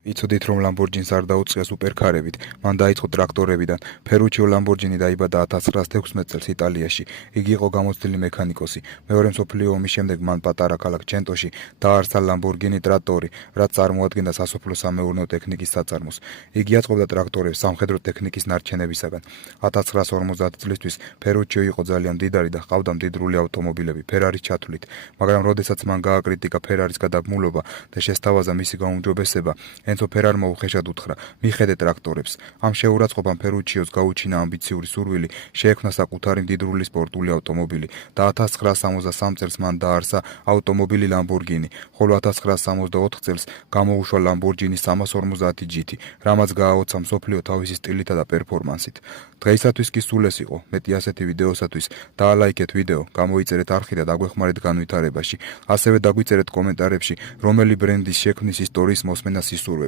იცოდით, რომ ლამბორჯინს არ დაუწყია სუპერქარებით, მან დაიწყო ტრაქტორებიდან. ფერუჩიო ლამბორჯინი დაიბადა 1916 წელს იტალიაში. იგი იყო გამოცდილი მექანიკოსი. მეორე მსოფლიო ომის შემდეგ მან პატარა ქალაქ ჩენტოში დააარსა ლამბორგინი ტრატორი, რაც წარმოადგენდა სასოფლო-სამეურნეო ტექნიკის საწარმოს. იგი აწყობდა ტრაქტორებს სამხედრო ტექნიკის ნარჩენებისაგან. 1950 წლისთვის ფერუჩიო იყო ძალიან მდიდარი და ჰყავდა მდიდრული ავტომობილები ფერარის ჩათვლით, მაგრამ როდესაც მან გააკრიტიკა ფერარის გადაბმულობა და შესთავაზა მისი გაუმჯობესება, ენცო ფერარმა უხეშად უთხრა: მიხედე ტრაქტორებს. ამ შეურაცხყოფამ ფერუჩიოს გაუჩინა ამბიციური სურვილი, შეექმნა საკუთარი მდიდრული სპორტული ავტომობილი და 1963 წელს მან დააარსა ავტომობილი ლამბორგინი, ხოლო 1964 წელს გამოუშვა ლამბორჯინი 350 GT, რამაც გააოცა მსოფლიო თავისი სტილითა და პერფორმანსით. დღეისათვის კი სულ ეს იყო. მეტი ასეთი ვიდეოსათვის დაალაიქეთ ვიდეო, გამოიწერეთ არხი და დაგვეხმარეთ განვითარებაში. ასევე დაგვიწერეთ კომენტარებში, რომელი ბრენდის შექმნის ისტორიის მოსმენას ისურვებთ.